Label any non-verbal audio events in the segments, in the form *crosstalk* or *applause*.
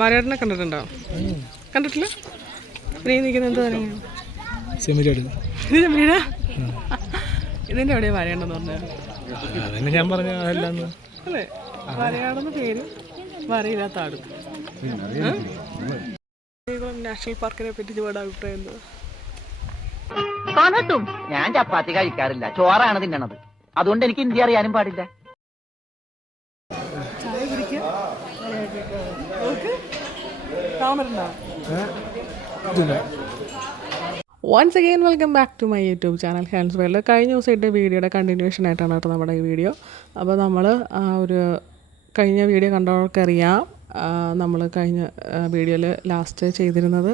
വരയാടിനെ കണ്ടിട്ടുണ്ടോ? കണ്ടിട്ടില്ല? നീ നിൽക്കുന്ന എന്താ ഇത് ചെമ്മീനാ ഇതിന്റെ എവിടെയാണ് വരയണ്ടെന്ന് പറഞ്ഞത്? ഞാൻ പറഞ്ഞ അല്ലേ? വരയാടെന്ന് പേര് വരയില്ലാത്ത ആട്. നാഷണൽ പാർക്കിനെ പറ്റി ഒരുപാട് അഭിപ്രായം എന്താ കാണട്ടും ഞാൻ ചപ്പാത്തി കഴിക്കാറില്ല. ചോറാണ് തിന്നണത്. അതുകൊണ്ട് എനിക്ക് ഇന്ത്യ അറിയാനും പാടില്ല. Once again welcome back to my YouTube channel hands world കഴിഞ്ഞ ദിവസമായിട്ട് വീഡിയോയുടെ കണ്ടിന്യൂഷൻ ആയിട്ടാണ് കേട്ടോ നമ്മുടെ ഈ വീഡിയോ. അപ്പോൾ നമ്മൾ ആ ഒരു കഴിഞ്ഞ വീഡിയോ കണ്ടവർക്കറിയാം. നമ്മൾ കഴിഞ്ഞ വീഡിയോയിൽ ലാസ്റ്റ് ചെയ്തിരുന്നത്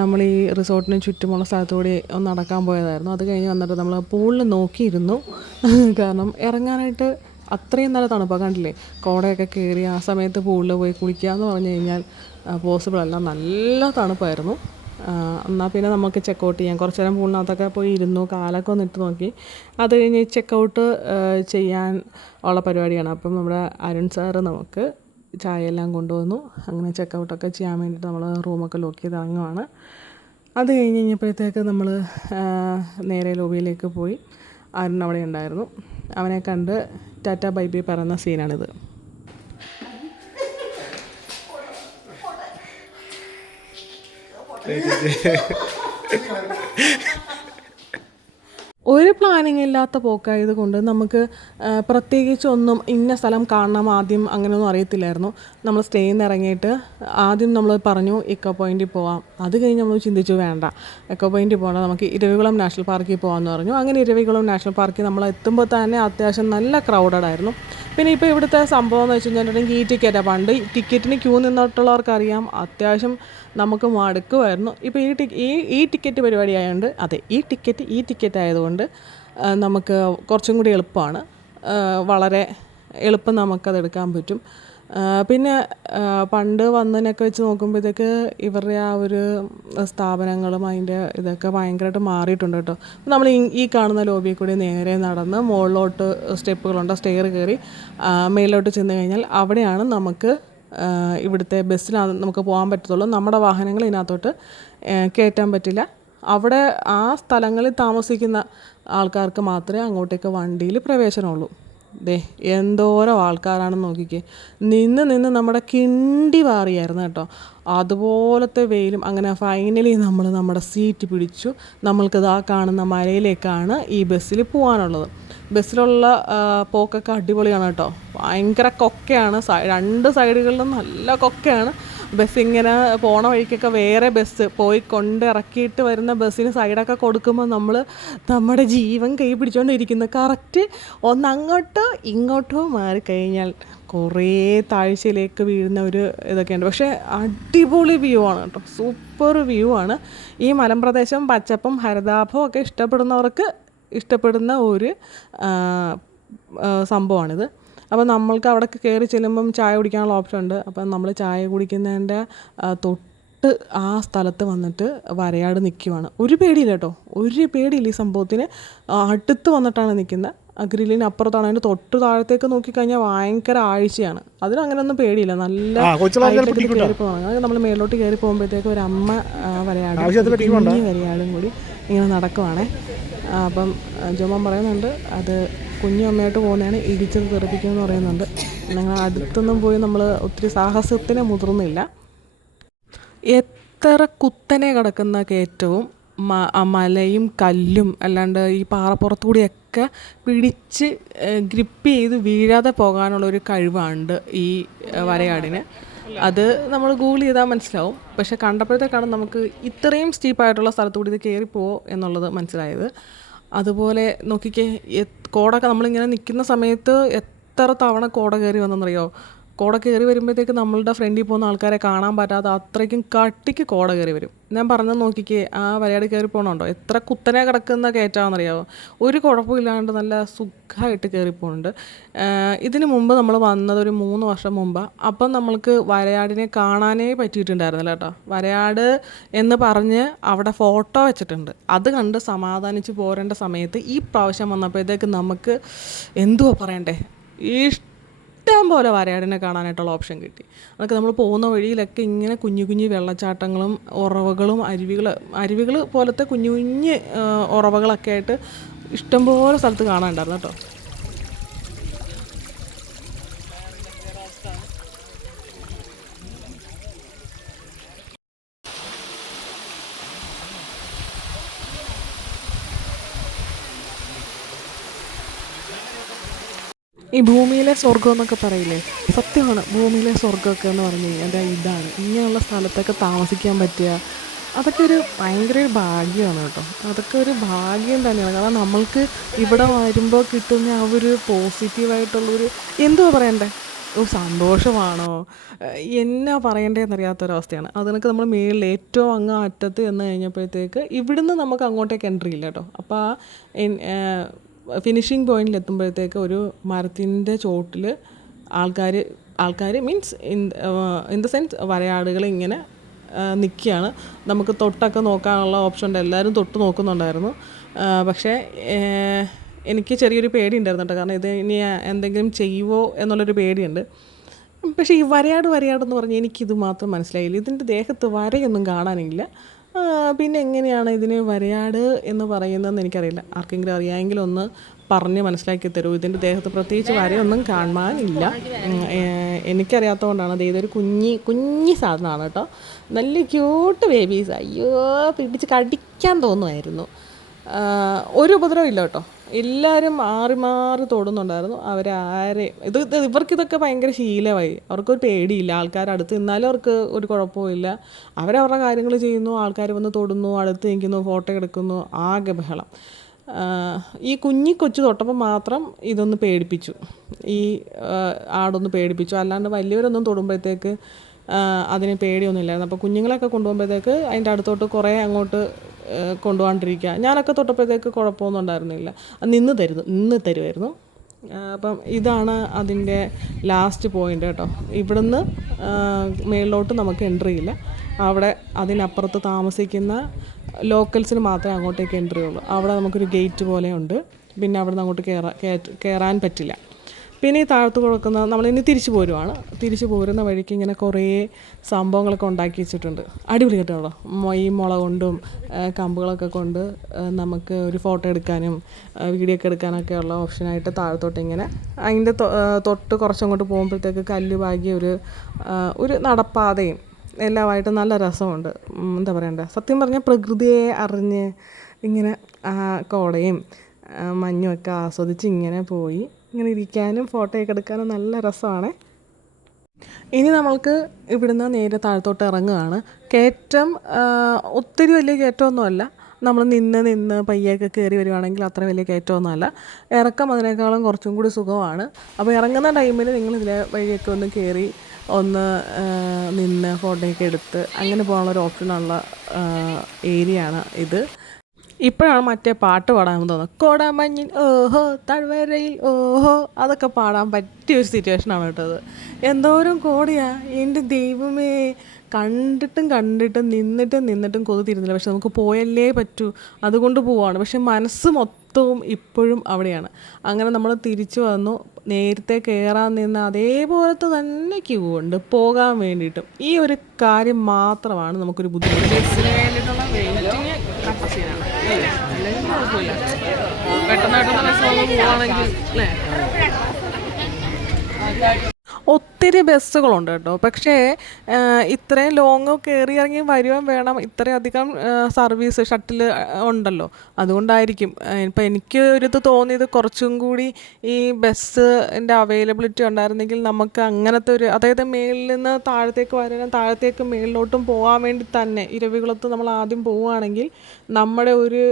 നമ്മൾ ഈ റിസോർട്ടിന് ചുറ്റുമുള്ള സ്ഥലത്തുകൂടി ഒന്ന് നടക്കാൻ പോയതായിരുന്നു. അത് കഴിഞ്ഞ് വന്നിട്ട് നമ്മൾ പൂളിൽ നോക്കിയിരുന്നു. *laughs* കാരണം ഇറങ്ങാനായിട്ട് അത്രയും നല്ല തണുപ്പാണ് കണ്ടില്ലേ? കോടയൊക്കെ കയറി ആ സമയത്ത് പൂളിൽ പോയി കുളിക്കുക എന്ന് പറഞ്ഞു കഴിഞ്ഞാൽ പോസിബിൾ അല്ല. നല്ല തണുപ്പായിരുന്നു. എന്നാൽ പിന്നെ നമുക്ക് ചെക്കൗട്ട് ചെയ്യാം. കുറച്ച് നേരം പൂളിനകത്തൊക്കെ പോയി ഇരുന്നു കാലൊക്കെ ഒന്ന് ഇട്ട് നോക്കി. അത് കഴിഞ്ഞ് ചെക്കൗട്ട് ചെയ്യാൻ ഉള്ള പരിപാടിയാണ്. അപ്പം നമ്മുടെ അരുൺ സാറ് നമുക്ക് ചായ എല്ലാം കൊണ്ടുവന്നു. അങ്ങനെ ചെക്കൗട്ടൊക്കെ ചെയ്യാൻ വേണ്ടിയിട്ട് നമ്മൾ റൂമൊക്കെ ലോക്ക് ചെയ്ത് ഇറങ്ങുവാണ്. അത് കഴിഞ്ഞ് കഴിഞ്ഞപ്പോഴത്തേക്ക് നമ്മൾ നേരെ ലോബിയിലേക്ക് പോയി. അരുൺ അവിടെ ഉണ്ടായിരുന്നു. അവനെ കണ്ട് ടാറ്റ ബൈ ബൈ പറയുന്ന സീനാണിത്. ഒരു പ്ലാനിങ് ഇല്ലാത്ത പോക്കായത് കൊണ്ട് നമുക്ക് പ്രത്യേകിച്ച് ഒന്നും ഇന്ന സ്ഥലം കാണണം ആദ്യം അങ്ങനെയൊന്നും അറിയത്തില്ലായിരുന്നു. നമ്മൾ സ്റ്റേയിൽ നിന്ന് ഇറങ്ങിയിട്ട് ആദ്യം നമ്മൾ പറഞ്ഞു ഇക്കോ പോയിന്റിൽ പോവാം. അത് കഴിഞ്ഞ് നമ്മൾ ചിന്തിച്ചു വേണ്ട. എക്കോ പോയിന്റിൽ പോകണം നമുക്ക് ഇരവികുളം നാഷണൽ പാർക്കിൽ പോകാമെന്ന് പറഞ്ഞു. അങ്ങനെ ഇരവികുളം നാഷണൽ പാർക്കിൽ നമ്മൾ എത്തുമ്പോൾ തന്നെ അത്യാവശ്യം നല്ല ക്രൗഡഡ് ആയിരുന്നു. പിന്നെ ഇപ്പോൾ ഇവിടുത്തെ സംഭവം എന്ന് വെച്ച് കഴിഞ്ഞിട്ടുണ്ടെങ്കിൽ ഈ ടിക്കറ്റാണ് പണ്ട് ടിക്കറ്റിന് ക്യൂ നിന്നിട്ടുള്ളവർക്കറിയാം അത്യാവശ്യം നമുക്ക് മടുക്കുമായിരുന്നു. ഇപ്പോൾ ഈ ടിക്ക് ഈ ഈ ടിക്കറ്റ് പരിപാടി ആയതുകൊണ്ട് അതെ ഈ ടിക്കറ്റ് ഈ ടിക്കറ്റ് ആയതുകൊണ്ട് നമുക്ക് കുറച്ചും കൂടി എളുപ്പമാണ്. വളരെ എളുപ്പം നമുക്കതെടുക്കാൻ പറ്റും. പിന്നെ പണ്ട് വന്നതിനൊക്കെ വെച്ച് നോക്കുമ്പോഴത്തേക്ക് ഇവരുടെ ആ ഒരു സ്ഥാപനങ്ങളും അതിന്റെ ഇതൊക്കെ ഭയങ്കരമായിട്ട് മാറിയിട്ടുണ്ട് കേട്ടോ. നമ്മൾ ഈ കാണുന്ന ലോബിയിൽ കൂടി നേരെ നടന്ന് മുകളിലോട്ട് സ്റ്റെപ്പുകളുണ്ട് സ്റ്റെയർ കയറി മേലോട്ട് ചെന്ന് കഴിഞ്ഞാൽ അവിടെയാണ് നമുക്ക് ഇവിടുത്തെ ബസ്സിലാണ് നമുക്ക് പോകാൻ പറ്റത്തുള്ളൂ. നമ്മുടെ വാഹനങ്ങൾ ഇതിനകത്തോട്ട് കയറ്റാൻ പറ്റില്ല. അവിടെ ആ സ്ഥലങ്ങളിൽ താമസിക്കുന്ന ആൾക്കാർക്ക് മാത്രമേ അങ്ങോട്ടേക്ക് വണ്ടിയിൽ പ്രവേശനമുള്ളൂ. ദേ എന്തോരം ആൾക്കാരാണെന്ന് നോക്കിക്കേ. നിന്ന് നിന്ന് നമ്മുടെ കിണ്ടി മാറിയായിരുന്നു കേട്ടോ. അതുപോലത്തെ വെയിലും അങ്ങനെ ഫൈനലി നമ്മൾ നമ്മുടെ സീറ്റ് പിടിച്ചു. നമ്മൾക്കിത് ആ കാണുന്ന മലയിലേക്കാണ് ഈ ബസ്സിൽ പോകാനുള്ളത് ബസ്സിലുള്ള പോക്കൊക്കെ അടിപൊളിയാണ് കേട്ടോ. ഭയങ്കര കൊക്കയാണ്. രണ്ട് സൈഡുകളിലും നല്ല കൊക്കയാണ്. ബസ് ഇങ്ങനെ പോണ വഴിക്കൊക്കെ വേറെ ബസ് പോയി കൊണ്ട് ഇറക്കിയിട്ട് വരുന്ന ബസ്സിന് സൈഡൊക്കെ കൊടുക്കുമ്പോൾ നമ്മൾ നമ്മുടെ ജീവൻ കൈ പിടിച്ചുകൊണ്ടിരിക്കുന്നു കറക്റ്റ് ഒന്നങ്ങോട്ടോ ഇങ്ങോട്ടോ മാറിക്കഴിഞ്ഞാൽ കുറേ താഴ്ചയിലേക്ക് വീഴുന്ന ഒരു ഇതൊക്കെയുണ്ട്. പക്ഷേ അടിപൊളി വ്യൂ ആണ് കേട്ടോ. സൂപ്പർ വ്യൂ ആണ്. ഈ മലമ്പ്രദേശം പച്ചപ്പും ഹരിതാഭവും ഒക്കെ ഇഷ്ടപ്പെടുന്നവർക്ക് ഇഷ്ടപ്പെടുന്ന ഒരു സംഭവമാണിത്. അപ്പോൾ നമ്മൾക്ക് അവിടെ കയറി ചെല്ലുമ്പം ചായ കുടിക്കാനുള്ള ഓപ്ഷൻ ഉണ്ട്. അപ്പം നമ്മൾ ചായ കുടിക്കുന്നതിന്റെ തൊട്ട് ആ സ്ഥലത്ത് വന്നിട്ട് വരയാട് നിൽക്കുവാണ് ഒരു പേടിയില്ല കേട്ടോ. ഒരു പേടിയില്ല ഈ സംഭവത്തിന്. അടുത്ത് വന്നിട്ടാണ് നിൽക്കുന്നത് ഗ്രില്ലിന് അപ്പുറത്താണ്. അതിന്റെ തൊട്ട് താഴത്തേക്ക് നോക്കിക്കഴിഞ്ഞാൽ ഭയങ്കര ആഴ്ചയാണ്. അതിന് അങ്ങനെയൊന്നും പേടിയില്ല. നല്ല കയറി പോകണം. നമ്മൾ മേലോട്ട് കയറി പോകുമ്പോഴത്തേക്ക് ഒരു അമ്മ വരയാടും വരയാടും കൂടി ഇങ്ങനെ നടക്കുവാണേ. അപ്പം ജോമൻ പറയുന്നുണ്ട് അത് കുഞ്ഞു അമ്മയായിട്ട് പോകുന്നതാണ് ഇടിച്ചത് തെറിപ്പിക്കുമെന്ന് പറയുന്നുണ്ട് ഞങ്ങൾ അടുത്തൊന്നും പോയി നമ്മൾ ഒത്തിരി സാഹസത്തിനെ മുതിർന്നില്ല. എത്ര കുത്തനെ കിടക്കുന്ന കയറ്റവും മലയും കല്ലും അല്ലാണ്ട് ഈ പാറപ്പുറത്തുകൂടിയൊക്കെ പിടിച്ച് ഗ്രിപ്പ് ചെയ്ത് വീഴാതെ പോകാനുള്ള ഒരു കഴിവുണ്ട് ഈ വരയാടിന്. അത് നമ്മൾ ഗൂഗിൾ ചെയ്താൽ മനസ്സിലാവും. പക്ഷെ കണ്ടപ്പോഴത്തേക്കാണ് നമുക്ക് ഇത്രയും സ്റ്റീപ്പായിട്ടുള്ള സ്ഥലത്തുകൂടി ഇത് കയറിപ്പോവോ എന്നുള്ളത് മനസ്സിലായത്. അതുപോലെ നോക്കിക്കേ കോടൊക്കെ നമ്മളിങ്ങനെ നിൽക്കുന്ന സമയത്ത് എത്ര തവണ കോട കയറി വന്നെന്നറിയോ? കോട കയറി വരുമ്പോഴത്തേക്ക് നമ്മളുടെ ഫ്രണ്ടിൽ പോകുന്ന ആൾക്കാരെ കാണാൻ പറ്റാതെ അത്രയ്ക്കും കട്ടിക്ക് കോട കയറി വരും. ഞാൻ പറഞ്ഞു നോക്കിക്കേ ആ വരയാട് കയറി പോകണുണ്ടോ എത്ര കുത്തനെ കിടക്കുന്ന കയറ്റാണെന്നറിയാമോ ഒരു കുഴപ്പമില്ലാണ്ട് നല്ല സുഖമായിട്ട് കയറി പോകുന്നുണ്ട് ഇതിന് മുമ്പ് നമ്മൾ വന്നത് ഒരു മൂന്ന് വർഷം മുമ്പ്. അപ്പം നമ്മൾക്ക് വരയാടിനെ കാണാനേ പറ്റിയിട്ടുണ്ടായിരുന്നില്ല കേട്ടോ. വരയാട് എന്ന് പറഞ്ഞ് അവിടെ ഫോട്ടോ വെച്ചിട്ടുണ്ട്. അത് കണ്ട് സമാധാനിച്ച് പോരേണ്ട സമയത്ത് ഈ പ്രാവശ്യം വന്നപ്പോഴത്തേക്ക് നമുക്ക് എന്തുവാ പറയണ്ടേ? ഈ ഇഷ്ടം പോലെ വരയാടിനെ കാണാനായിട്ടുള്ള ഓപ്ഷൻ കിട്ടി. അതൊക്കെ നമ്മൾ പോകുന്ന വഴിയിലൊക്കെ ഇങ്ങനെ കുഞ്ഞു കുഞ്ഞു വെള്ളച്ചാട്ടങ്ങളും ഉറവകളും അരുവികൾ അരുവികൾ പോലത്തെ കുഞ്ഞു കുഞ്ഞ് ഉറവകളൊക്കെ ആയിട്ട് ഇഷ്ടംപോലെ സ്ഥലത്ത് കാണാനുണ്ടായിരുന്നു കേട്ടോ. ഈ ഭൂമിയിലെ സ്വർഗം എന്നൊക്കെ പറയില്ലേ? സത്യമാണ്. ഭൂമിയിലെ സ്വർഗമൊക്കെ എന്ന് പറഞ്ഞു കഴിഞ്ഞാൽ ഇതാണ്. ഇങ്ങനെയുള്ള സ്ഥലത്തൊക്കെ താമസിക്കാൻ പറ്റുക. അതൊക്കെ ഒരു ഭയങ്കര ഒരു ഭാഗ്യമാണ് കേട്ടോ. അതൊക്കെ ഒരു ഭാഗ്യം തന്നെയാണ്. കാരണം നമ്മൾക്ക് ഇവിടെ വരുമ്പോൾ കിട്ടുന്ന ആ ഒരു പോസിറ്റീവായിട്ടുള്ളൊരു എന്തുവാ പറയണ്ടേ? സന്തോഷമാണോ? എന്നാ പറയണ്ടേന്നറിയാത്തൊരവസ്ഥയാണ് അതിനൊക്കെ നമ്മൾ മേളിൽ ഏറ്റവും അങ്ങ് അറ്റത്ത് എന്ന് കഴിഞ്ഞപ്പോഴത്തേക്ക് ഇവിടുന്ന് നമുക്ക് അങ്ങോട്ടേക്ക് എൻട്രി ഇല്ല കേട്ടോ. അപ്പോൾ ആ ഫിനിഷിംഗ് പോയിന്റിൽ എത്തുമ്പോഴത്തേക്ക് ഒരു മരത്തിന്റെ ചോട്ടിൽ ആൾക്കാർ ആൾക്കാർ means in in the sense വരയാടുകൾ ഇങ്ങനെ നിൽക്കുകയാണ്. നമുക്ക് തൊട്ടൊക്കെ നോക്കാനുള്ള ഓപ്ഷൻ ഉണ്ട്. എല്ലാവരും തൊട്ട് നോക്കുന്നുണ്ടായിരുന്നു. പക്ഷേ എനിക്ക് ചെറിയൊരു പേടി ഉണ്ടായിരുന്നു കേട്ടോ. കാരണം ഇത് ഇനി എന്തെങ്കിലും ചെയ്യുമോ എന്നുള്ളൊരു പേടിയുണ്ട്. പക്ഷേ ഈ വരയാട് വരയാടെന്ന് പറഞ്ഞാൽ എനിക്കിത് മാത്രം മനസ്സിലായില്ല. ഇതിന്റെ ദേഹത്ത് വരയൊന്നും കാണാനില്ല. പിന്നെ എങ്ങനെയാണ് ഇതിന് വരയാട് എന്ന് പറയുന്നതെന്ന് എനിക്കറിയില്ല. ആർക്കെങ്കിലും അറിയാമെങ്കിൽ ഒന്ന് പറഞ്ഞ് മനസ്സിലാക്കി തരൂ. ഇതിന്റെ ദേഹത്ത് പ്രത്യേകിച്ച് വരയൊന്നും കാണാനില്ല എനിക്കറിയാത്ത കൊണ്ടാണ് എനിക്കറിയാത്തതുകൊണ്ടാണ് അത് ഇതൊരു കുഞ്ഞി കുഞ്ഞി സാധനമാണ് കേട്ടോ. നല്ല ക്യൂട്ട് ബേബീസ് അയ്യോ പിടിച്ച് കടിക്കാൻ തോന്നുമായിരുന്നു ഒരു ഉപദ്രവം ഇല്ല കേട്ടോ. എല്ലാവരും മാറി മാറി തൊടുന്നുണ്ടായിരുന്നു. അവരാരെ ഇത് ഇവർക്ക് ഇവർക്കിതൊക്കെ ഭയങ്കര ശീലമായി. അവർക്കൊരു പേടിയില്ല. ആൾക്കാർ അടുത്ത് നിന്നാലും അവർക്ക് ഒരു കുഴപ്പമില്ല അവരവരുടെ കാര്യങ്ങൾ ചെയ്യുന്നു ആൾക്കാർ വന്ന് തൊടുന്നു അടുത്ത് നിൽക്കുന്നു ഫോട്ടോ എടുക്കുന്നു ആകെ ബഹളം. ഈ കുഞ്ഞി കൊച്ചു തൊട്ടപ്പോൾ മാത്രം ഇതൊന്ന് പേടിപ്പിച്ചു. ഈ ആടൊന്ന് പേടിപ്പിച്ചു. അല്ലാണ്ട് വലിയവരൊന്നും തൊടുമ്പോഴത്തേക്ക് അതിന് പേടിയൊന്നുമില്ലായിരുന്നു. അപ്പോൾ കുഞ്ഞുങ്ങളെയൊക്കെ കൊണ്ടുപോകുമ്പോഴത്തേക്ക് അതിന്റെ അടുത്തോട്ട് കുറേ അങ്ങോട്ട് കൊണ്ടുപോകാണ്ടിരിക്കുക. ഞാനൊക്കെ തൊട്ടപ്പോഴത്തേക്ക് കുഴപ്പമൊന്നും ഉണ്ടായിരുന്നില്ല. നിന്ന് തരുന്നു നിന്ന് തരുമായിരുന്നു. അപ്പം ഇതാണ് അതിന്റെ ലാസ്റ്റ് പോയിന്റ് കേട്ടോ. ഇവിടുന്ന് മേളിലോട്ട് നമുക്ക് എൻട്രി ഇല്ല. അവിടെ അതിനപ്പുറത്ത് താമസിക്കുന്ന ലോക്കൽസിന് മാത്രമേ അങ്ങോട്ടേക്ക് എൻട്രി ഉള്ളൂ. അവിടെ നമുക്കൊരു ഗേറ്റ് പോലെ ഉണ്ട് പിന്നെ അവിടെ നിന്ന് അങ്ങോട്ട് കയറാൻ കയറാൻ പറ്റില്ല. പിന്നെ ഈ താഴത്ത് കൊടുക്കുന്ന നമ്മൾ ഇനി തിരിച്ചു പോരുവാണ്. തിരിച്ചു പോരുന്ന വഴിക്ക് ഇങ്ങനെ കുറേ സംഭവങ്ങളൊക്കെ ഉണ്ടാക്കി വെച്ചിട്ടുണ്ട്. അടിപൊളി കേട്ടോ ഈ മുള കൊണ്ടും കമ്പുകളൊക്കെ കൊണ്ട് നമുക്ക് ഒരു ഫോട്ടോ എടുക്കാനും വീഡിയോ ഒക്കെ എടുക്കാനൊക്കെ ഉള്ള ഓപ്ഷനായിട്ട് താഴത്തോട്ട് ഇങ്ങനെ അതിന്റെ തൊട്ട് കുറച്ചങ്ങോട്ട് പോകുമ്പോഴത്തേക്ക് കല്ല് പാകിയ ഒരു ഒരു നടപ്പാതയും എല്ലാമായിട്ട് നല്ല രസമുണ്ട്. എന്താ പറയണ്ടേ? സത്യം പറഞ്ഞാൽ പ്രകൃതിയെ അറിഞ്ഞ് ഇങ്ങനെ കോടയും മഞ്ഞുമൊക്കെ ആസ്വദിച്ച് ഇങ്ങനെ പോയി. ഇങ്ങനെ ഇരിക്കാനും ഫോട്ടോയൊക്കെ എടുക്കാനും നല്ല രസമാണ്. ഇനി നമ്മൾക്ക് ഇവിടുന്ന് നേരെ താഴത്തോട്ട് ഇറങ്ങുകയാണ്. കയറ്റം ഒത്തിരി വലിയ കയറ്റമൊന്നുമല്ല. നമ്മൾ നിന്ന് നിന്ന് പയ്യൊക്കെ കയറി വരുവാണെങ്കിൽ അത്ര വലിയ കയറ്റമൊന്നുമല്ല. ഇറക്കം അതിനേക്കാളും കുറച്ചും കൂടി സുഖമാണ്. അപ്പോൾ ഇറങ്ങുന്ന ടൈമിൽ നിങ്ങൾ ഇതിലെ വഴിയൊക്കെ ഒന്ന് കയറി ഒന്ന് നിന്ന് ഫോട്ടോയൊക്കെ എടുത്ത് അങ്ങനെ പോകാനുള്ള ഒരു ഓപ്ഷനുള്ള ഏരിയയാണ് ഇത്. ഇപ്പോഴാണ് മറ്റേ പാട്ട് പാടാൻ തോന്നുന്നത്. കോടാമഞ്ഞിൽ ഓഹോ തഴവരയിൽ ഓഹോ അതൊക്കെ പാടാൻ പറ്റിയ ഒരു സിറ്റുവേഷനാണ് കേട്ടത്. എന്തോരം കോടിയാ എന്റെ ദൈവമേ. കണ്ടിട്ടും കണ്ടിട്ടും നിന്നിട്ടും നിന്നിട്ടും കൊതിത്തിരുന്നില്ല പക്ഷെ നമുക്ക് പോയല്ലേ പറ്റൂ അതുകൊണ്ട് പോവാണ്. പക്ഷെ മനസ്സ് മൊത്തവും ഇപ്പോഴും അവിടെയാണ്. അങ്ങനെ നമ്മൾ തിരിച്ചു വന്നു നേരത്തെ കയറാൻ നിന്ന് അതേപോലത്തെ തന്നെ ക്യൂ ഉണ്ട് പോകാൻ വേണ്ടിയിട്ടും. ഈ ഒരു കാര്യം മാത്രമാണ് നമുക്കൊരു ബുദ്ധിമുട്ട്. വേണ്ടിയിട്ടുള്ള വെയിറ്റിംഗ് അല്ലെങ്കിൽ കുഴപ്പമില്ല പെട്ടെന്ന് പോവാണെങ്കിൽ അല്ലേ? ഒത്തിരി ബസ്സുകളുണ്ട് കേട്ടോ. പക്ഷേ ഇത്രയും ലോങ് കയറി ഇറങ്ങി വരുവാൻ വേണം ഇത്രയധികം സർവീസ് ഷട്ടിൽ ഉണ്ടല്ലോ. അതുകൊണ്ടായിരിക്കും ഇപ്പം എനിക്ക് ഒരിത് തോന്നിയത് കുറച്ചും കൂടി ഈ ബസ്സിന്റെ അവൈലബിലിറ്റി ഉണ്ടായിരുന്നെങ്കിൽ നമുക്ക് അങ്ങനത്തെ ഒരു അതായത് മേളിൽ നിന്ന് താഴത്തേക്ക് വരാനും താഴത്തേക്ക് മേളിലോട്ടും പോകാൻ വേണ്ടി തന്നെ ഇരവികുളത്ത് നമ്മൾ ആദ്യം പോവുകയാണെങ്കിൽ നമ്മുടെ ഒരു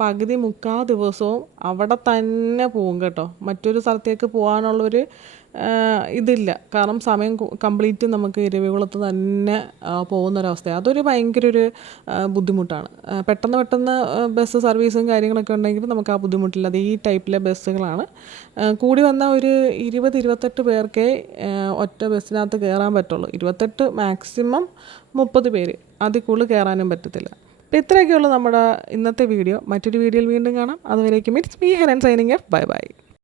പകുതി മുക്കാ ദിവസവും അവിടെ തന്നെ പോകും കേട്ടോ. മറ്റൊരു സ്ഥലത്തേക്ക് പോകാനുള്ളൊരു ഇതില്ല. കാരണം സമയം കംപ്ലീറ്റ് നമുക്ക് ഇരവികുളത്ത് തന്നെ പോകുന്നൊരവസ്ഥയാണ് അതൊരു ഭയങ്കര ഒരു ബുദ്ധിമുട്ടാണ്. പെട്ടെന്ന് പെട്ടെന്ന് ബസ് സർവീസും കാര്യങ്ങളൊക്കെ ഉണ്ടെങ്കിൽ നമുക്ക് ആ ബുദ്ധിമുട്ടില്ല. അത് ഈ ടൈപ്പിലെ ബസ്സുകളാണ്. കൂടി വന്ന ഒരു ഇരുപത് ഇരുപത്തെട്ട് പേർക്കേ ഒറ്റ ബസ്സിനകത്ത് കയറാൻ പറ്റുള്ളൂ. ഇരുപത്തെട്ട് മാക്സിമം മുപ്പത് പേര്. അതിൽ കൂടുതൽ കയറാനും പറ്റത്തില്ല. അപ്പോൾ ഇത്രയൊക്കെയുള്ളൂ നമ്മുടെ ഇന്നത്തെ വീഡിയോ. മറ്റൊരു വീഡിയോയിൽ വീണ്ടും കാണാം. അതുവരേക്കും it's me hen signing off bye bye.